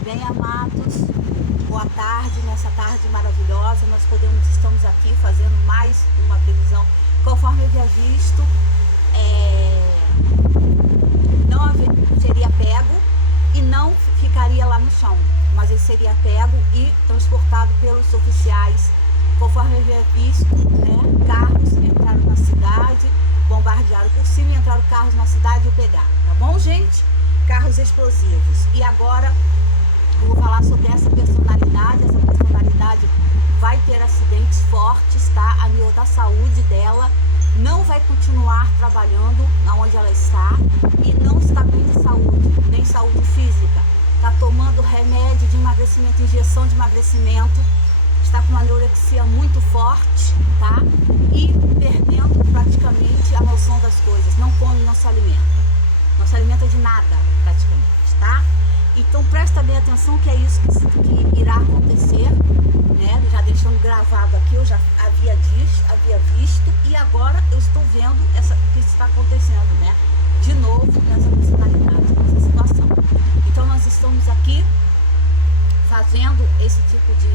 Bem, amados, boa tarde. Nessa tarde maravilhosa, nós estamos aqui fazendo mais uma previsão. Conforme eu havia visto, não seria pego e não ficaria lá no chão, mas ele seria pego e transportado pelos oficiais. Conforme eu havia visto, carros entraram na cidade, bombardearam por cima e entraram carros na cidade e pegaram, tá bom, gente? Carros explosivos. E agora eu vou falar sobre essa personalidade. Essa personalidade vai ter acidentes fortes, tá? A nível da saúde dela, não vai continuar trabalhando onde ela está e não está bem de saúde, nem saúde física. Está tomando remédio de emagrecimento, injeção de emagrecimento, está com uma anorexia muito forte, tá? E perdendo praticamente a noção das coisas. Não come, não se alimenta. Não se alimenta de nada, praticamente, tá? Então presta bem atenção que é isso que irá acontecer, né? Já deixando gravado aqui, eu já havia visto e agora eu estou vendo o que está acontecendo, né? De novo, nessa personalidade, nessa situação. Então nós estamos aqui fazendo esse tipo de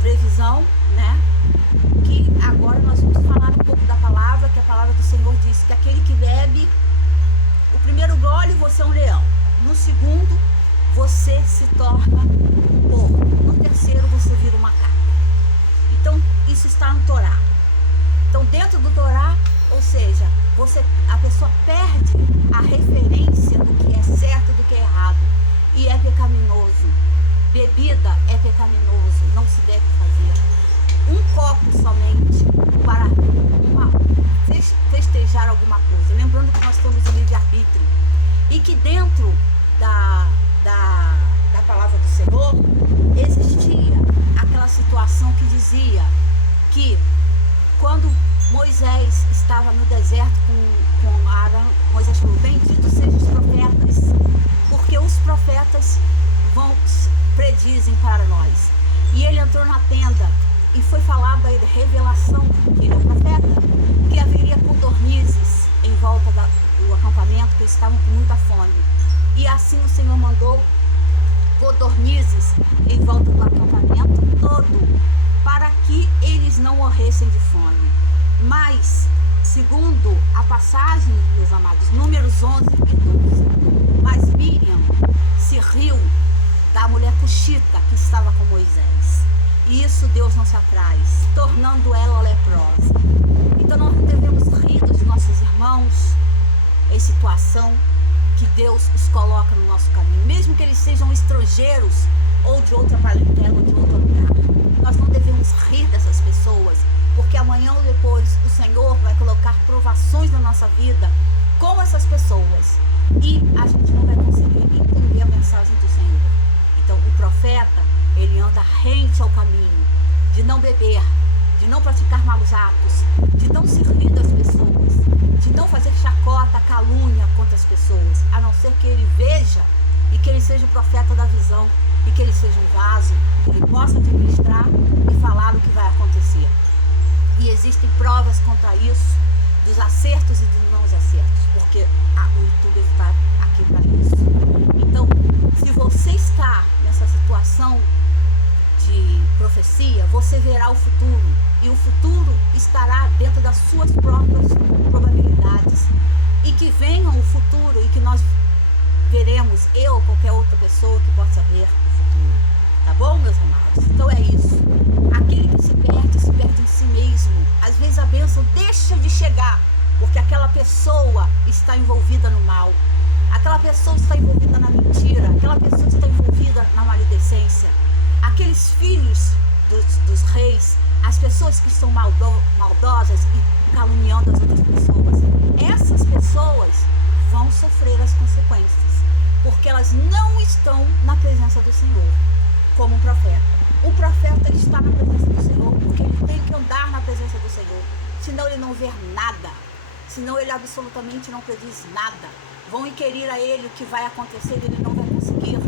previsão, né? Que agora nós vamos falar um pouco da palavra, que a palavra do Senhor diz que aquele que bebe o primeiro gole, você é um leão. No segundo, você se torna porco. No terceiro, você vira um macaco. Então, isso está no Torá. Então, dentro do Torá, ou seja, a pessoa perde a referência do que é certo e do que é errado. E é pecaminoso. Bebida é pecaminoso, não se deve fazer. Um copo somente para festejar alguma coisa. Lembrando que nós temos o livre-arbítrio. E que dentro da palavra do Senhor existia aquela situação que dizia que quando Moisés estava no deserto com Arão, Moisés falou: bendito sejam os profetas, porque os profetas predizem para nós. E ele entrou na tenda e foi falado a ele, revelação, que ele é um profeta, que haveria codornizes em volta do acampamento, que eles estavam com muita fome. E assim o Senhor mandou codornizes em volta do acampamento todo, para que eles não morressem de fome. Mas, segundo a passagem, meus amados, Números 11 e 12, mas Miriam se riu da mulher cuxita que estava com Moisés. E isso Deus não se apraz, tornando ela leprosa. Então nós não devemos rir dos nossos irmãos em situação que Deus os coloca no nosso caminho, mesmo que eles sejam estrangeiros ou de outra parentela ou de outro lugar. Nós não devemos rir dessas pessoas, porque amanhã ou depois o Senhor vai colocar provações na nossa vida com essas pessoas e a gente não vai conseguir entender a mensagem do Senhor. Então o profeta, ele anda rente ao caminho de não beber, de não praticar maus atos, de não se rir das pessoas, de não fazer chacota, calúnia contra as pessoas, a não ser que ele veja e que ele seja o profeta da visão e que ele seja um vaso, que ele possa administrar e falar o que vai acontecer. E existem provas contra isso, dos acertos e dos não acertos, porque o YouTube está aqui para isso. Então, se você está nessa situação de profecia, você verá o futuro, e o futuro estará dentro das suas próprias probabilidades, e que venha o futuro e que nós veremos, eu ou qualquer outra pessoa que possa ver o futuro, tá bom, meus amados? Então é isso. Aquele que se perde em si mesmo. Às vezes a bênção deixa de chegar porque aquela pessoa está envolvida no mal, aquela pessoa está envolvida na mentira, aquela pessoa está envolvida na maledicência. Aqueles filhos dos reis, as pessoas que são maldosas e caluniando as outras pessoas, essas pessoas vão sofrer as consequências, porque elas não estão na presença do Senhor, como um profeta. O profeta está na presença do Senhor, porque ele tem que andar na presença do Senhor, senão ele não vê nada, senão ele absolutamente não prediz nada. Vão inquirir a ele o que vai acontecer e ele não vai conseguir,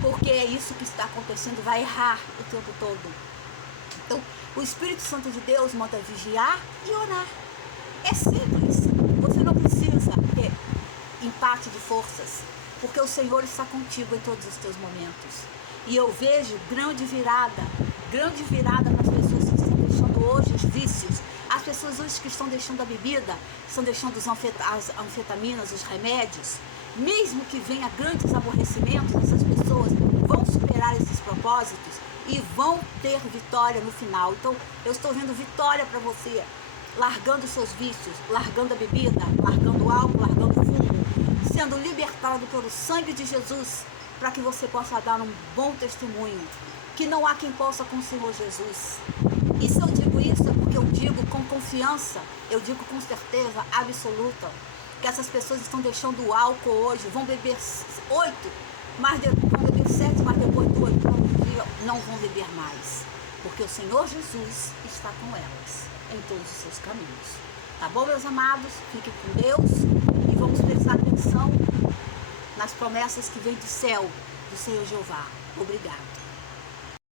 porque é isso que está acontecendo, vai errar o tempo todo. Então, o Espírito Santo de Deus manda vigiar e orar. É simples, você não precisa ter empate de forças. porque o Senhor está contigo em todos os teus momentos. E eu vejo grande virada nas pessoas que estão deixando hoje os vícios. As pessoas hoje que estão deixando a bebida, estão deixando as anfetaminas, os remédios. Mesmo que venha grandes aborrecimentos, essas pessoas vão superar esses propósitos e vão ter vitória no final. Então, eu estou vendo vitória para você, largando seus vícios, largando a bebida, largando o álcool, largando o fumo, sendo libertado pelo sangue de Jesus, para que você possa dar um bom testemunho, que não há quem possa com o Senhor Jesus. E se eu digo isso é porque eu digo com confiança, eu digo com certeza absoluta, que essas pessoas estão deixando o álcool hoje, vão beber 8, vão beber 7, mas depois do 8 dia não vão beber mais, porque o Senhor Jesus está com elas em todos os seus caminhos. Tá bom, meus amados? Fiquem com Deus e vamos prestar atenção nas promessas que vêm do céu, do Senhor Jeová. Obrigado.